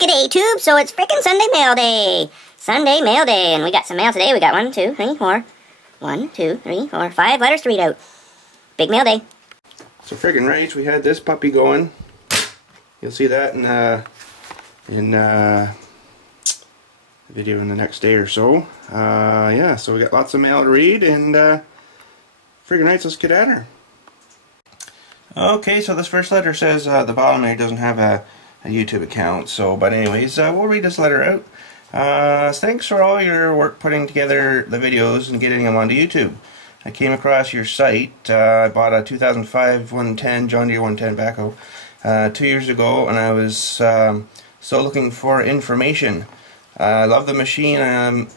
G'day, tube. So it's frickin' Sunday mail day. Sunday mail day. And we got some mail today. We got 1, 2, 3, 4. 1, 2, 3, 4, 5 letters to read out. Big mail day. So friggin' right, we had this puppy going. You'll see that in video in the next day or so. Yeah, so we got lots of mail to read, and friggin' right, let's get at her. Okay, so this first letter says the bottom there doesn't have a YouTube account, so, but anyways, we'll read this letter out. Thanks for all your work putting together the videos and getting them onto YouTube. I came across your site. I bought a 2005 110 John Deere 110 backhoe 2 years ago, and I was still looking for information. I love the machine.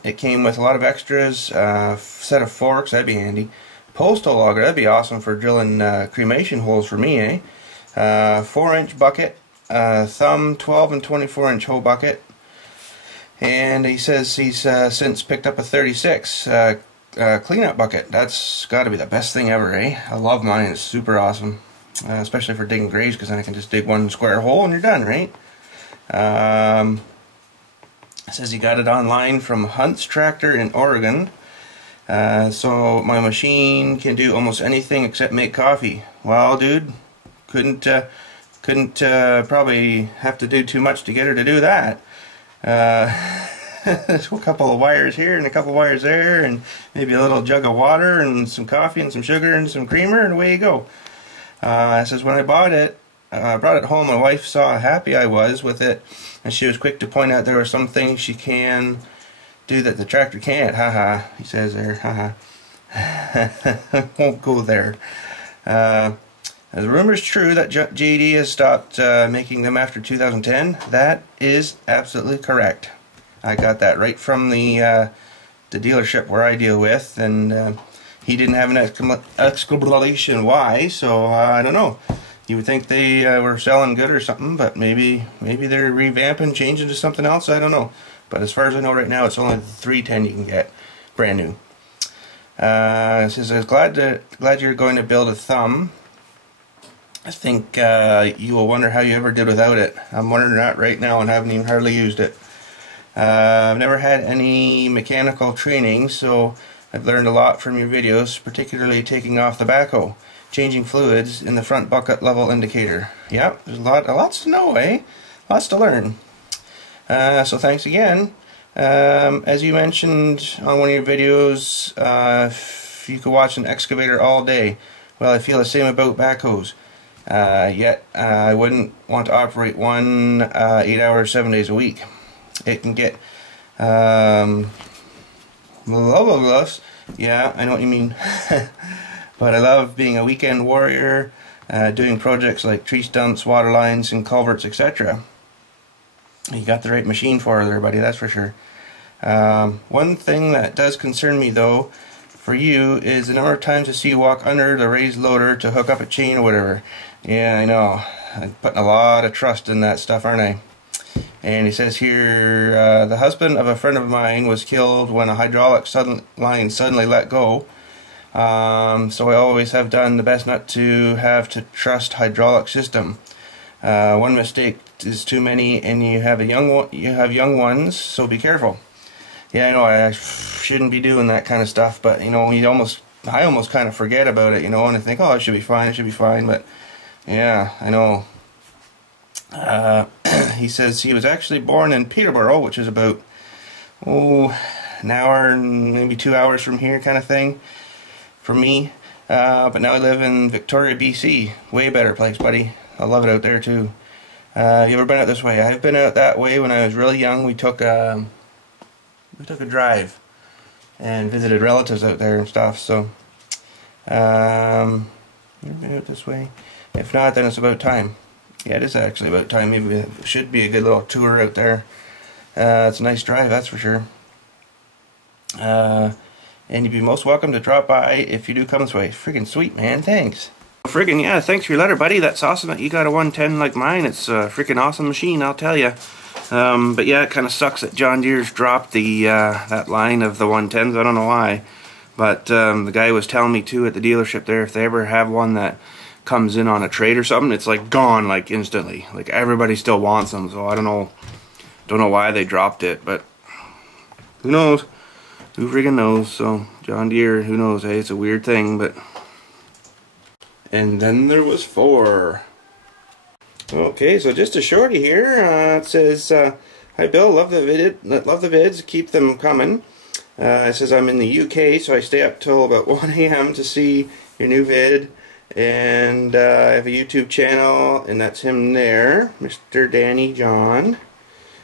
It came with a lot of extras, set of forks, that'd be handy. Postal logger, that'd be awesome for drilling cremation holes for me, eh? 4-inch bucket, thumb 12 and 24-inch hole bucket, and he says he's since picked up a 36 cleanup bucket. That's got to be the best thing ever, eh? I love mine. It's super awesome, especially for digging graves, because then I can just dig one square hole and you're done, right? It says he got it online from Hunt's Tractor in Oregon. So my machine can do almost anything except make coffee. Well, dude, couldn't probably have to do too much to get her to do that. There's a couple of wires here and a couple of wires there, and maybe a little jug of water and some coffee and some sugar and some creamer, and away you go. It says when I brought it home, my wife saw how happy I was with it, and she was quick to point out there were some things she can do that the tractor can't. Haha, he says there. Haha. Won't go there. The rumor's true that JD has stopped making them after 2010. That is absolutely correct. I got that right from the dealership where I deal with, and he didn't have an explanation why. So I don't know. You would think they were selling good or something, but maybe they're revamping, changing to something else. I don't know. But as far as I know right now, it's only the 310 you can get, brand new. It says, I was glad you're going to build a thumb. I think you will wonder how you ever did without it. I'm wondering that right now and haven't even hardly used it. I've never had any mechanical training, so I've learned a lot from your videos, particularly taking off the backhoe, changing fluids in the front bucket level indicator. Yep, there's lots to know, eh? Lots to learn. So thanks again. As you mentioned on one of your videos, if you could watch an excavator all day. Well, I feel the same about backhoes. Yet I wouldn't want to operate one 8 hours, 7 days a week. It can get yeah, I know what you mean. But I love being a weekend warrior, doing projects like tree stumps, water lines, and culverts, etc. You got the right machine for her there, buddy, that's for sure. One thing that does concern me, though, for you, is the number of times I see you walk under the raised loader to hook up a chain or whatever. Yeah, I know. I'm putting a lot of trust in that stuff, aren't I? And he says here, the husband of a friend of mine was killed when a hydraulic line suddenly let go. So I always have done the best not to have to trust hydraulic system. One mistake is too many, and you have young ones, so be careful. Yeah, I know I shouldn't be doing that kind of stuff, but you know, I almost kind of forget about it, you know, and I think, oh, it should be fine, but yeah, I know. He says he was actually born in Peterborough, which is about an hour, maybe 2 hours from here, kind of thing, for me. But now I live in Victoria, BC. Way better place, buddy. I love it out there too. You ever been out this way? I've been out that way when I was really young. We took a drive and visited relatives out there and stuff. So, you ever been out this way? If not, then it's about time. Yeah, it is actually about time. Maybe it should be a good little tour out there. It's a nice drive, that's for sure. And you'd be most welcome to drop by if you do come this way. Friggin' sweet, man. Thanks. Friggin' yeah, thanks for your letter, buddy. That's awesome that you got a 110 like mine. It's a freaking awesome machine, I'll tell you. But yeah, it kind of sucks that John Deere's dropped the that line of the 110s. I don't know why. But the guy was telling me too at the dealership there, if they ever have one that comes in on a trade or something, it's like gone like instantly. Like everybody still wants them, so I don't know Don't know why they dropped it, but who knows? Who friggin' knows? So John Deere, who knows? Hey, it's a weird thing, but. And then there was 4. Okay, so just a shorty here. It says, "Hi Bill, love the vids. Keep them coming." It says I'm in the UK, so I stay up till about 1 a.m. to see your new vid. And I have a YouTube channel, and that's him there, Mr. Danny John.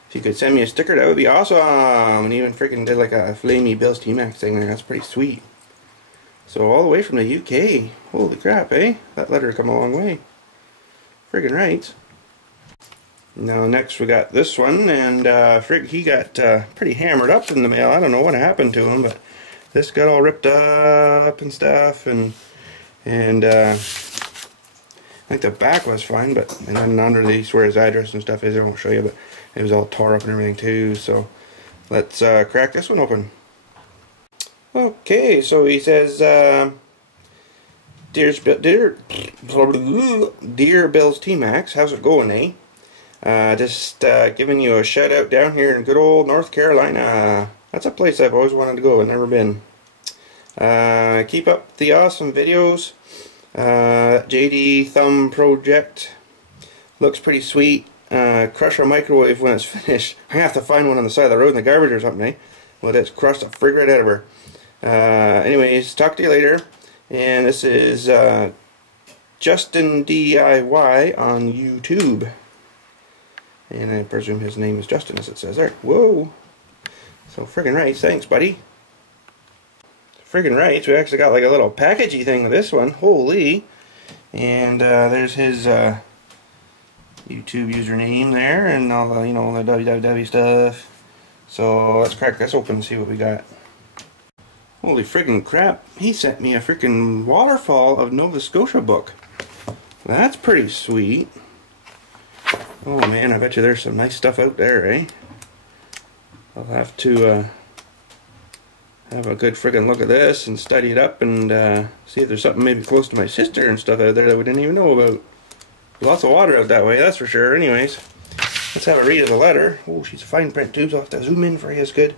If you could send me a sticker, that would be awesome. And even freaking did like a flamey BILLSTMAXX thing there. That's pretty sweet. So all the way from the UK. Holy crap, eh? That letter come a long way. Friggin' right. Now next we got this one, and he got pretty hammered up in the mail. I don't know what happened to him, but this got all ripped up and stuff, and I think the back was fine, but and then underneath where his address and stuff is, I won't show you, but it was all tore up and everything too. So let's crack this one open. Okay, so he says, Dear BILLSTMAXX, how's it going, eh? Just giving you a shout out down here in good old North Carolina. That's a place I've always wanted to go. I've never been. Keep up the awesome videos. JD Thumb project looks pretty sweet. Crush a microwave when it's finished. I have to find one on the side of the road in the garbage or something, eh? Well, it's crushed a frig right out of her. Anyways, talk to you later. And this is Justin DIY on YouTube. And I presume his name is Justin, as it says there. Whoa! So friggin' right, thanks, buddy. Friggin' right, we actually got like a little packagey thing with this one. Holy! And there's his YouTube username there, and all the, you know, the www stuff. So let's crack this open and see what we got. Holy friggin' crap! He sent me a friggin' waterfall of Nova Scotia book. That's pretty sweet. Oh man, I bet you there's some nice stuff out there, eh? I'll have to have a good friggin' look at this and study it up and see if there's something maybe close to my sister and stuff out there that we didn't even know about. Lots of water out that way, that's for sure. Anyways, let's have a read of the letter. Oh, she's fine print too, so I'll have to zoom in for you. It's good. It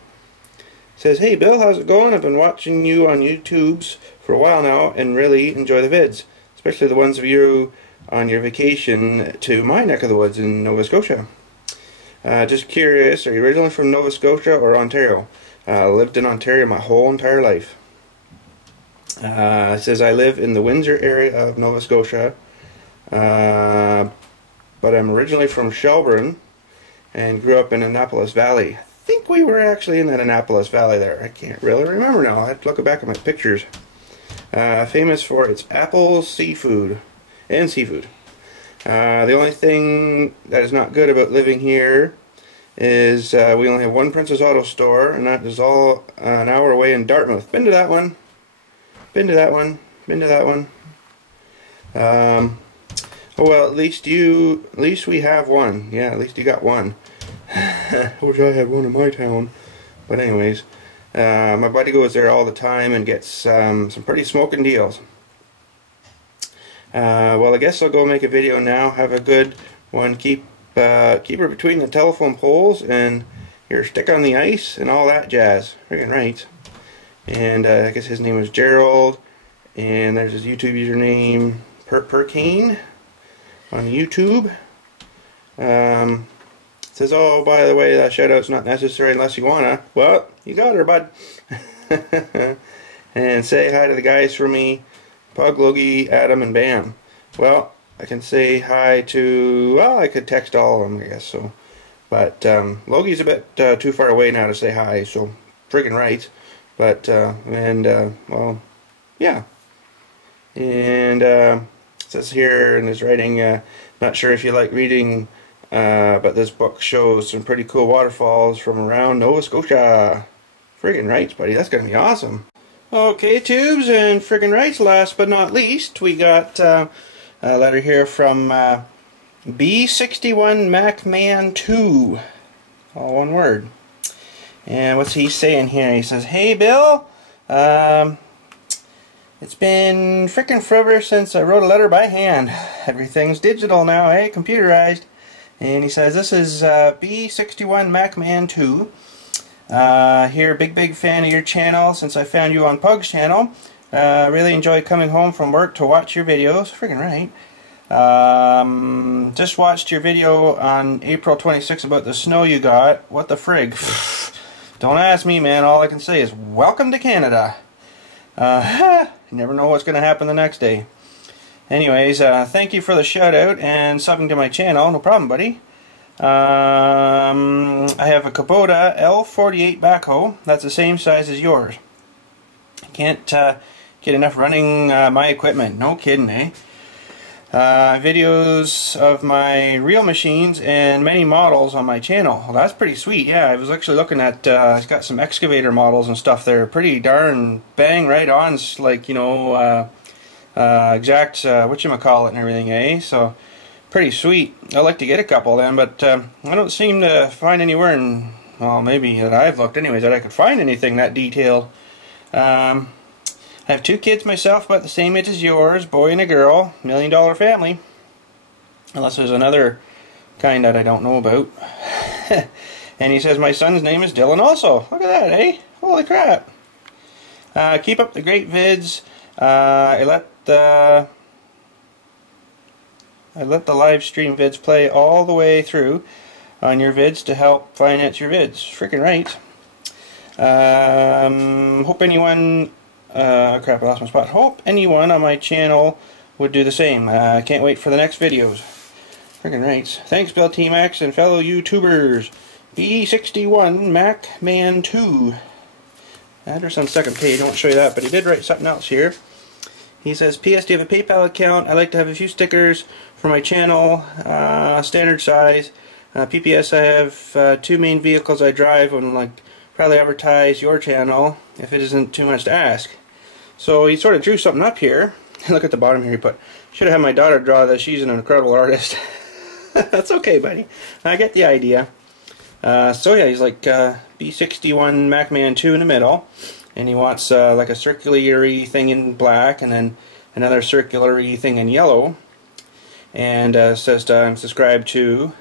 says, "Hey Bill, how's it going? I've been watching you on YouTubes for a while now and really enjoy the vids, especially the ones of you on your vacation to my neck of the woods in Nova Scotia. Just curious, are you originally from Nova Scotia or Ontario? Lived in Ontario my whole entire life." It says, "I live in the Windsor area of Nova Scotia, but I'm originally from Shelburne and grew up in Annapolis Valley." I think we were actually in that Annapolis Valley there. I can't really remember now. I have to look back at my pictures. Famous for its apples, seafood. And seafood. The only thing that is not good about living here is we only have one Princess Auto store, and that is all an hour away in Dartmouth. Been to that one. Been to that one. Been to that one. Oh well, at least we have one. Yeah, at least you got one. Wish I had one in my town. But anyways, my buddy goes there all the time and gets some pretty smoking deals. Well, I guess I'll go make a video now. Have a good one. Keep her between the telephone poles and your stick on the ice and all that jazz. Friggin' right. And I guess his name was Gerald. And there's his YouTube username, Perkane on YouTube. It says, "Oh, by the way, that shout out's not necessary unless you wanna." Well, you got her, bud. And say hi to the guys for me. Pug, Logie, Adam, and Bam. Well, I can say hi to, well, I could text all of them, I guess, so. But Logie's a bit too far away now to say hi, so friggin' right. But, well, yeah. And it says here in his writing, not sure if you like reading, but this book shows some pretty cool waterfalls from around Nova Scotia. Friggin' right, buddy, that's gonna be awesome. Okay, tubes and friggin' rights, last but not least, we got a letter here from B61 MacMan2, all one word. And what's he saying here? He says, "Hey Bill, it's been frickin' forever since I wrote a letter by hand. Everything's digital now, eh? Computerized. And he says, this is B61MacMan2. Here, big fan of your channel since I found you on Pug's channel. Really enjoy coming home from work to watch your videos. Friggin' right. Just watched your video on April 26th about the snow you got. What the frig? Don't ask me, man. All I can say is, welcome to Canada. You never know what's going to happen the next day. Anyways, thank you for the shout out and subbing to my channel. No problem, buddy. I have a Kubota L48 backhoe. That's the same size as yours. Can't get enough running my equipment. No kidding, eh? Videos of my real machines and many models on my channel. Well, that's pretty sweet. Yeah, I was actually looking at, it's got some excavator models and stuff there. Pretty darn bang right on, like, you know, exact whatchamacallit and everything, eh? So pretty sweet. I'd like to get a couple then, but I don't seem to find anywhere in, well, maybe that I've looked anyways, that I could find anything that detailed. I have 2 kids myself, about the same age as yours, boy and a girl, $1 million family. Unless there's another kind that I don't know about. And he says my son's name is Dylan also. Look at that, eh? Holy crap. Keep up the great vids. I let the live stream vids play all the way through on your vids to help finance your vids. Freaking right. Hope anyone crap, I lost my spot. Hope anyone on my channel would do the same. Can't wait for the next videos. Freaking right. Thanks, BILLSTMAXX and fellow YouTubers. B61MacMan2. Address on the second page. I won't show you that, but he did write something else here. He says, P.S. Do you have a PayPal account? I'd like to have a few stickers for my channel, standard size. P.P.S. I have 2 main vehicles I drive and like probably advertise your channel if it isn't too much to ask. So he sort of drew something up here. Look at the bottom here he put, should have had my daughter draw this. She's an incredible artist. That's okay, buddy. I get the idea. So yeah, he's like B61MacMan2 in the middle. And he wants like a circular-y thing in black, and then another circular-y thing in yellow. And says I'm subscribed to,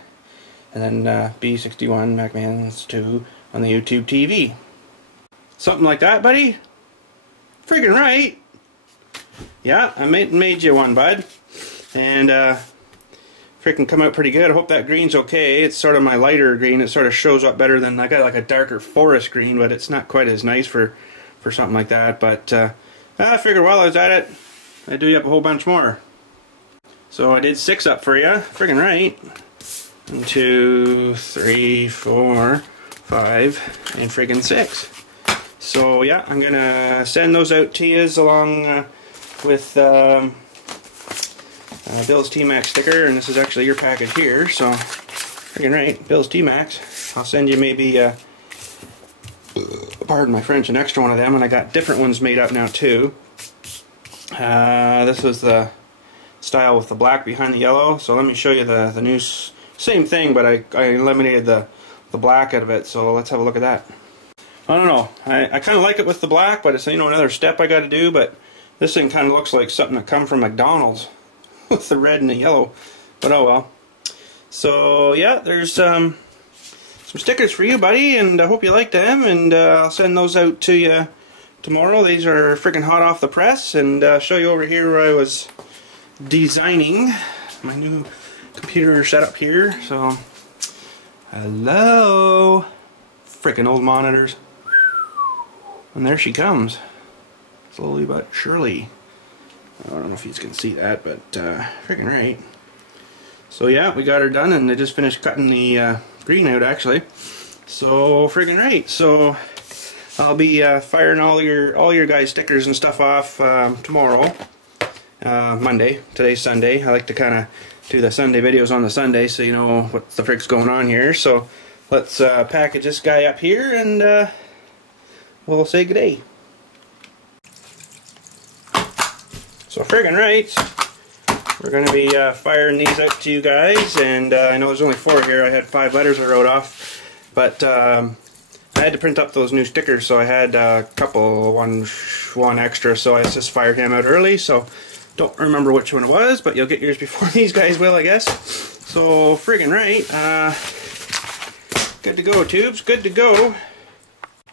and then B61MacMan2 on the YouTube TV. Something like that, buddy? Friggin' right. Yeah, I made you one, bud. And freaking come out pretty good. I hope that green's okay. It's sort of my lighter green. It sort of shows up better than, I got like a darker forest green, but it's not quite as nice for something like that. But I figured while I was at it, I'd do you up a whole bunch more. So I did 6 up for you. Friggin' right. 1, 2, 3, 4, 5, and friggin' 6. So yeah, I'm gonna send those out to you along with BILLSTMAXX sticker, and this is actually your package here. So friggin' right, BILLSTMAXX. I'll send you maybe pardon my French, an extra one of them, and I got different ones made up now too. This was the style with the black behind the yellow, so let me show you the new, same thing, but I eliminated the black out of it, so let's have a look at that. I don't know, I kind of like it with the black, but it's, you know, another step I got to do, but this thing kind of looks like something that come from McDonald's with the red and the yellow, but oh well. So yeah, there's some stickers for you, buddy, and I hope you like them, and I'll send those out to you tomorrow. These are freaking hot off the press, and show you over here where I was designing my new computer setup here. So hello, freaking old monitors, and there she comes, slowly but surely. I don't know if you can see that, but freaking right. So yeah, we got her done, and I just finished cutting the green out actually. So friggin' right. So I'll be firing all your guys' stickers and stuff off tomorrow, Monday. Today's Sunday. I like to kind of do the Sunday videos on the Sunday, so you know what the frick's going on here. So let's package this guy up here, and we'll say good day. So friggin' right. We're going to be firing these out to you guys, and I know there's only 4 here. I had 5 letters I wrote off, but I had to print up those new stickers, so I had a couple, one extra, so I just fired him out early, so don't remember which one it was, but you'll get yours before these guys will, I guess. So friggin' right. Good to go, tubes. Good to go.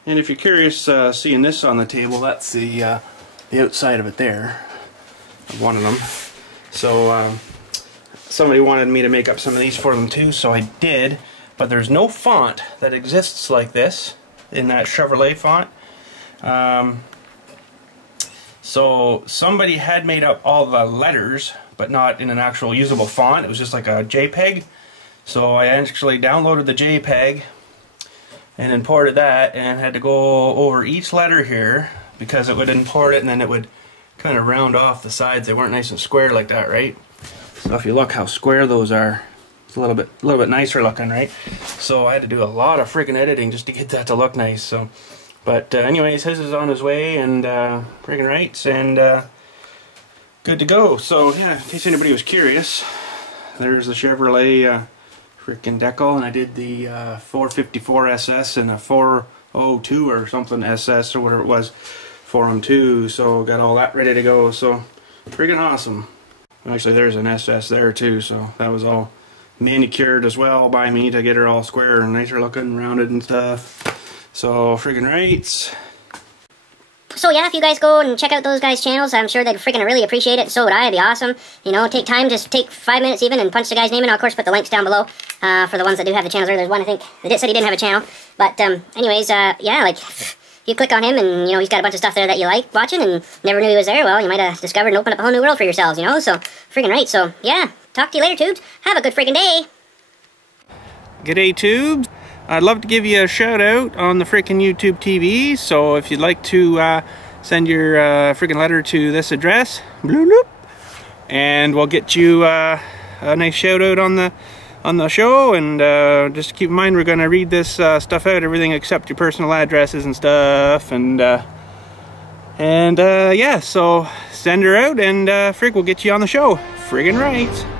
And if you're curious, seeing this on the table, that's the outside of it there, of one of them. So somebody wanted me to make up some of these for them too, so I did. But there's no font that exists like this in that Chevrolet font. So somebody had made up all the letters, but not in an actual usable font. It was just like a JPEG. So I actually downloaded the JPEG and imported that, and had to go over each letter here because it would import it and then it would kind of round off the sides. They weren't nice and square like that, right? So if you look how square those are, it's a little bit nicer looking, right? So I had to do a lot of freaking editing just to get that to look nice. So, but anyways, his is on his way, and freaking rights, and good to go. So yeah, in case anybody was curious, there's the Chevrolet freaking decal, and I did the 454 SS and a 402 or something SS or whatever it was for them too. So got all that ready to go. So freaking awesome. Actually, there's an SS there too. So that was all manicured as well by me to get her all square and nicer looking, rounded and stuff. So freaking rights. So yeah, if you guys go and check out those guys' channels, I'm sure they'd freaking really appreciate it. So would I. It'd be awesome. You know, take time, just take 5 minutes even, and punch the guy's name in. I'll of course put the links down below for the ones that do have the channels. There's one, I think, that said he didn't have a channel. But anyways, yeah, like, you click on him and, you know, he's got a bunch of stuff there that you like watching and never knew he was there. Well, you might have discovered and opened up a whole new world for yourselves, you know? So, freaking right. So, yeah, talk to you later, tubes. Have a good freaking day. G'day, tubes. I'd love to give you a shout out on the freaking YouTube TV. So if you'd like to send your freaking letter to this address, bloop, bloop, and we'll get you a nice shout out on the show. And just keep in mind, we're going to read this stuff out, everything except your personal addresses and stuff. And yeah, so send her out, and we'll get you on the show. Friggin' right.